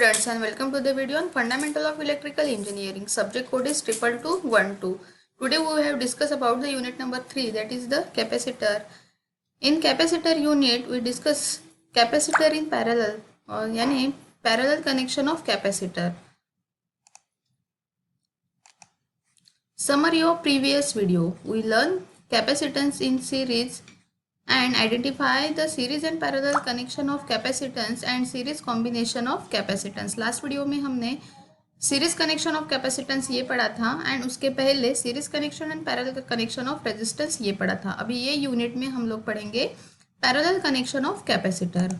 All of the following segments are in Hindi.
students and welcome to the video on fundamental of electrical engineering. Subject code is 22212. Today we have discussed about the unit number 3, that is the capacitor. In capacitor unit we discuss capacitor in parallel यानी parallel connection of capacitor. Summary of previous video. We learn capacitance in series and identify the series and parallel connection of capacitance and series combination of capacitance. Last video में हमने सीरीज कनेक्शन ऑफ कैपेसिटेंस ये पढ़ा था एंड उसके पहले series connection and parallel connection of resistance ये पढ़ा था. अभी ये यूनिट में हम लोग पढ़ेंगे parallel connection of capacitor.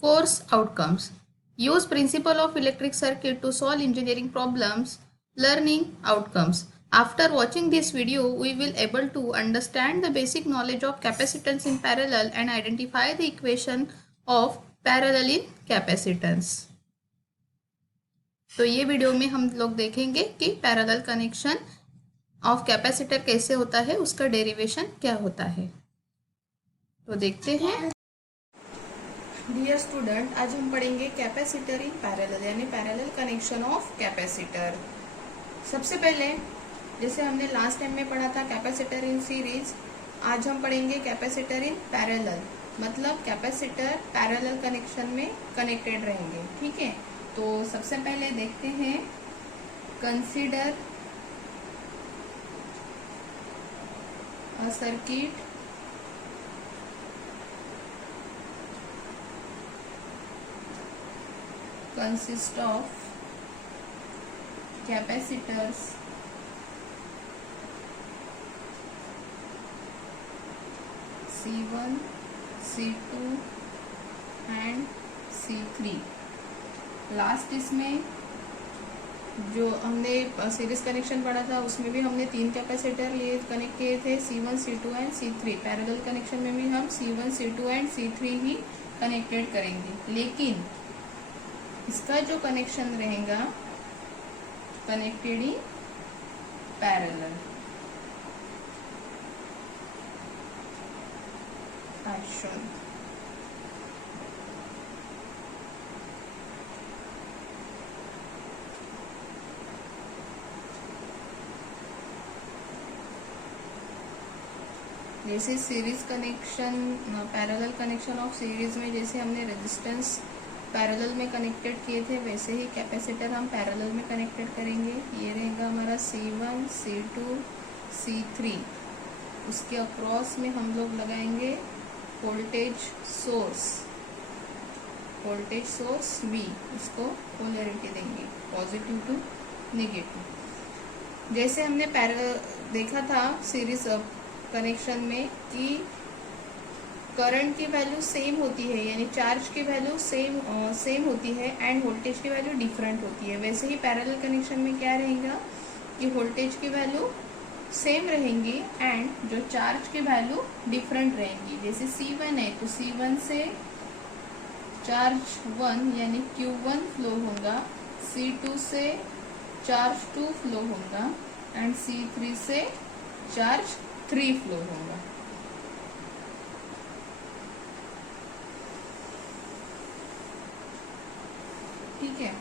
Course outcomes: use principle of electric circuit to solve engineering problems. Learning outcomes: after watching this video we will able to understand the basic knowledge of capacitance in parallel and identify the equation of parallel in capacitance. तो ये वीडियो में हम लोग देखेंगे कि पैरेलल कनेक्शन ऑफ कैपेसिटर कैसे होता है, उसका डेरिवेशन क्या होता है. तो देखते हैं. डियर स्टूडेंट, आज हम पढ़ेंगे कैपेसिटर इन पैरेलल यानी पैरेलल कनेक्शन ऑफ कैपेसिटर. सबसे पहले जैसे हमने लास्ट टाइम में पढ़ा था कैपेसिटर इन सीरीज, आज हम पढ़ेंगे कैपेसिटर इन पैरेलल. मतलब कैपेसिटर पैरेलल कनेक्शन में कनेक्टेड रहेंगे. ठीक है, तो सबसे पहले देखते हैं. Consider a circuit consist of capacitors C1, C2 and C3. Last इसमें जो हमने सीरीज कनेक्शन पढ़ा था उसमें भी हमने 3 कैपेसिटर ये कनेक्ट किए थे, C1, C2 and C3. Parallel connection में भी हम C1, C2 and C3 he connected करेंगे. लेकिन इसका जो कनेक्शन रहेगा connected in parallel as shown. जैसे series connection parallel connection of series में जैसे हमने रेजिस्टेंस पैरेलल में कनेक्टेड किए थे, वैसे ही कैपेसिटर हम पैरेलल में कनेक्टेड करेंगे. ये रहेगा हमारा C1, C2, C3. उसके अक्रॉस में हम लोग लगाएंगे वोल्टेज सोर्स V. इसको पोलैरिटी देंगे पॉजिटिव टू नेगेटिव. जैसे हमने देखा था सीरीज कनेक्शन में कि करंट की वैल्यू सेम होती है, यानी चार्ज की वैल्यू सेम होती है एंड वोल्टेज की वैल्यू डिफरेंट होती है. वैसे ही पैरेलल कनेक्शन में क्या रहेगा कि वोल्टेज की वैल्यू सेम रहेंगी एंड जो चार्ज की वैल्यू डिफरेंट रहेंगी. जैसे C1 है तो C1 से चार्ज 1 यानी Q1 फ्लो होगा, C2 से चार्ज 2 फ्लो होगा एंड C3 से चार्ज 3 फ्लो होगा. ठीक है,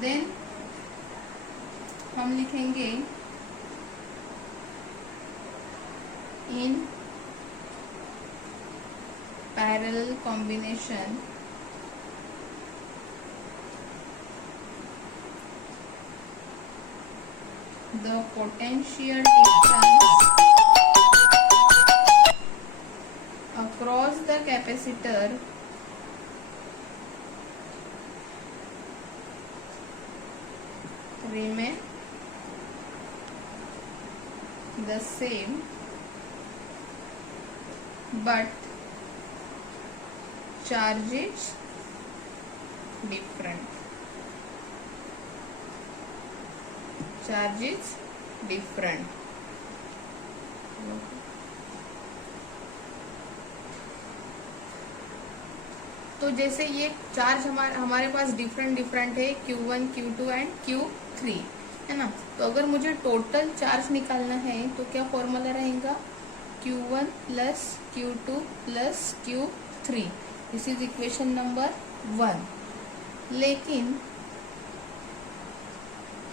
देन हम लिखेंगे in parallel combination the potential difference across the capacitor remain the same but charge is different. तो जैसे ये चार्ज हमारे पास डिफरेंट है Q1, Q2 एंड Q3 है ना. तो अगर मुझे टोटल चार्ज निकालना है तो क्या फॉर्मूला रहेगा, Q1 plus Q2 plus Q3. This is equation number 1. लेकिन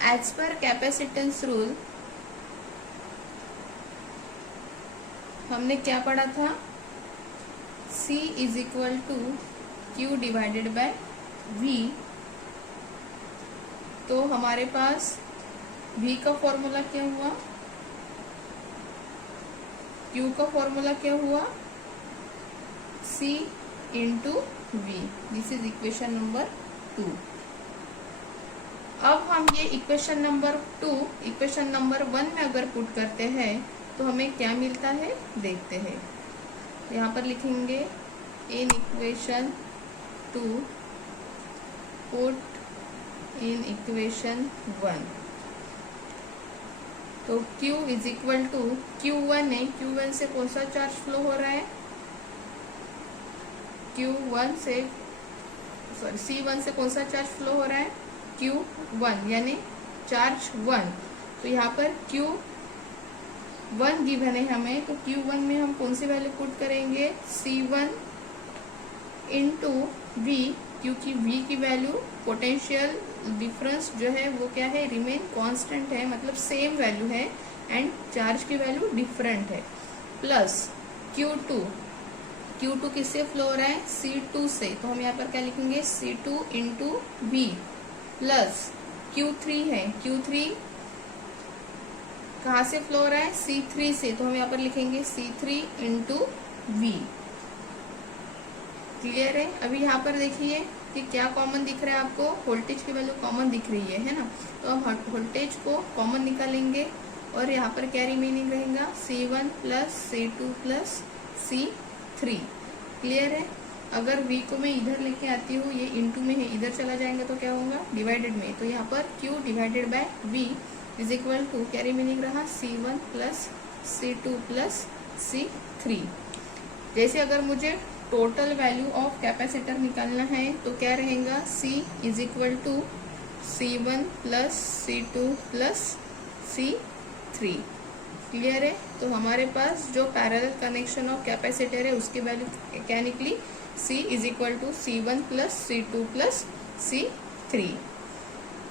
एज पर कैपेसिटेंस रूल हमने क्या पढ़ा था, C is equal to Q divided by V। तो हमारे पास V का फॉर्मूला क्या हुआ, Q का फॉर्मूला क्या हुआ, C into V। This is equation number 2। अब हम ये इक्वेशन नंबर 2 इक्वेशन नंबर 1 में अगर पुट करते हैं तो हमें क्या मिलता है, देखते हैं। यहाँ पर लिखेंगे in equation 2 put in equation 1। तो Q is equal to Q1 है, Q1 से कौन सा चार्ज फ्लो हो रहा है, Q1 से C1 से कौन सा चार्ज फ्लो हो रहा है, Q1 यानी चार्ज 1। तो यहाँ पर Q1 गिवन है हमें, तो Q1 में हम कौन सी वैल्यू पुट करेंगे, C1 इंटू V, क्योंकि V की वैल्यू पोटेंशियल डिफरेंस जो है वो क्या है, रिमेन कांस्टेंट है, मतलब सेम वैल्यू है, एंड चार्ज की वैल्यू डिफरेंट है, प्लस Q2 किससे फ्लो हो रहा है, C2 से। तो हम यहाँ पर क्या लिखेंगे, C2 into V, plus Q3 है, Q3 कहाँ से फ्लो हो रहा है, C3 से। तो हम यहाँ पर लिखेंगे C3 इंटू V। क्लियर है। अभी यहाँ पर देखिए कि क्या कॉमन दिख रहा है आपको, वोल्टेज की वैल्यू कॉमन दिख रही है ना। तो हम वोल्टेज को कॉमन निकालेंगे और यहाँ पर क्या रिमेनिंग रहेगा, C1 plus C2 plus C3। Clear है। अगर V को मैं इधर लेके आती हूँ, ये इंटू में है, इधर चला जाएंगे तो क्या होगा, डिवाइडेड में। तो यहाँ पर Q divided by V is equal to क्या रिमेनिंग रहा, C1 plus C2 plus C3। जैसे अगर मुझे टोटल वैल्यू ऑफ कैपेसिटर निकालना है तो क्या रहेगा, C is equal to C1 plus C2 plus C3। Clear है। तो हमारे पास जो पैरेलल कनेक्शन ऑफ कैपेसिटर है उसकी वैल्यू क्या निकली, C is equal to C1 plus C2 plus C3।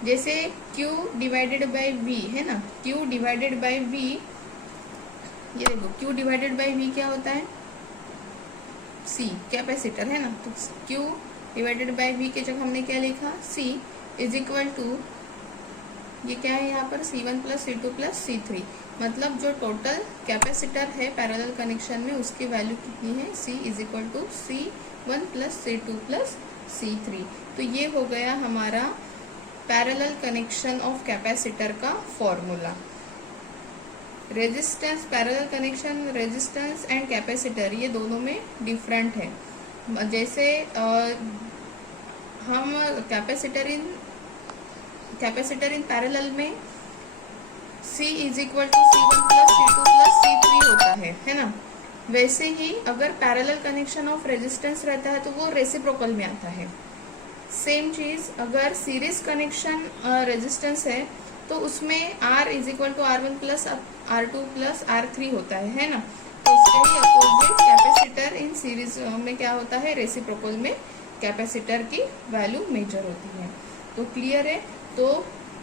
जैसे Q डिवाइडेड बाय V है ना, Q डिवाइडेड बाय V, ये देखो Q डिवाइडेड बाय V क्या होता है, C कैपेसिटर है ना। तो Q डिवाइडेड बाय V के जगह हमने क्या लिखा, C इज इक्वल टू, ये क्या है यहाँ पर, C1 plus C2 plus C3। मतलब जो टोटल कैपेसिटर है पैरेलल कनेक्शन में उसकी वैल्यू कितनी है, C is equal to C1 plus C2 plus C3। तो ये हो गया हमारा पैरेलल कनेक्शन ऑफ कैपेसिटर का formula. Resistance, parallel connection, resistance and capacitor ये दोनों में डिफरेंट है। जैसे हम कैपेसिटर इन पैरेलल में C is equal to C1 plus C2 plus C3 होता है ना। वैसे ही अगर पैरेलल कनेक्शन ऑफ रेजिस्टेंस रहता है तो वो रेसिप्रोकल में आता है। सेम चीज अगर सीरीज कनेक्शन रेजिस्टेंस है तो उसमें R is equal to R1 plus R2 plus R3 होता है ना। तो उसके ही अपोजिट कैपेसिटर इन सीरीज में क्या होता है, रेसिप्रोकल में कैपेसिटर की वैल्यू मेजर होती है। तो क्लियर है। तो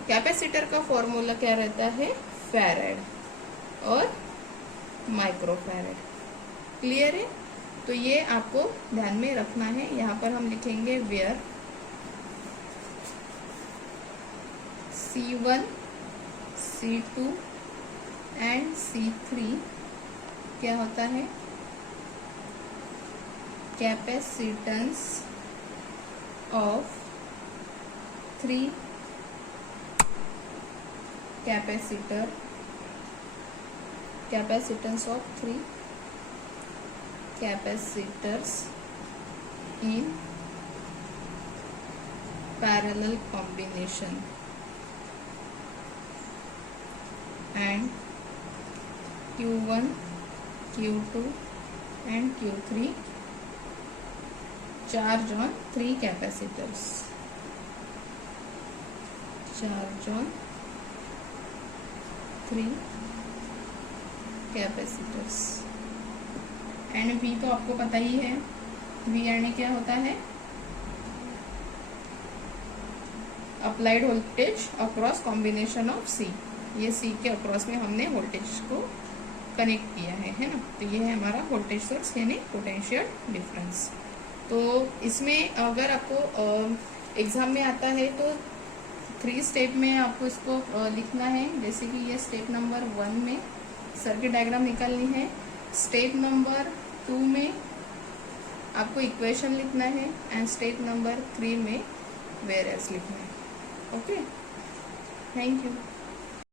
कैपेसिटर का फॉर्मूला क्या रहता है, फैरेड और माइक्रोफैरेड। क्लियर है। तो ये आपको ध्यान में रखना है। यहाँ पर हम लिखेंगे where C1, C2 and C3 क्या होता है, capacitance of 3 capacitor, capacitance of 3 capacitors in parallel combination and Q1, Q2 and Q3 charge on 3 capacitors, charge on 3 capacitors and V तो आपको पता ही है, V यानी क्या होता है, applied voltage across combination of C, ये सी के अक्रॉस में हमने वोल्टेज को कनेक्ट किया है ना। तो ये है हमारा वोल्टेज सोर्स यानी पोटेंशियल डिफरेंस। तो इसमें अगर आपको एग्जाम में आता है तो 3 स्टेप में आपको इसको लिखना है। जैसे कि ये स्टेप नंबर 1 में सर्किट डायग्राम निकालनी है, स्टेप नंबर 2 में आपको इक्वेशन लिखना है, एंड स्टेप नंबर 3 में वेरिएंस लिखना है। Okay, thank you.